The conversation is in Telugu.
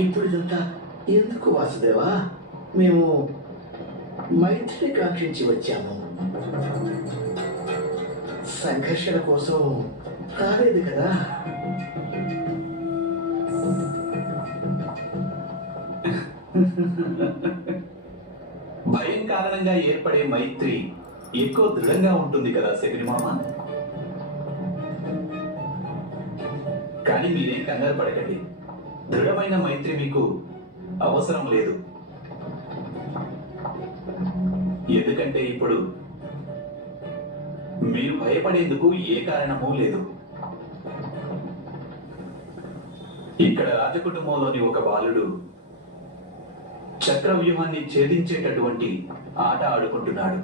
ఇప్పుడు ఇదంతా ఎందుకు వాసుదేవా? మేము మైత్రిని కాంక్షించి వచ్చాము, సంఘర్షణ కోసం రాలేదు కదా. భయం కారణంగా ఏర్పడే మైత్రి ఎక్కువ దృఢంగా ఉంటుంది కదా శకుని మామ. కానీ మీరేం కంగారు పడకండి, దృఢమైన మైత్రి మీకు అవసరం లేదు. ఎందుకంటే ఇప్పుడు మీరు భయపడేందుకు ఏ కారణమూ లేదు. ఇక్కడ రాజకుటుంబంలోని ఒక బాలుడు చక్రవ్యూహాన్ని ఛేదించేటటువంటి ఆట ఆడుకుంటున్నాడు.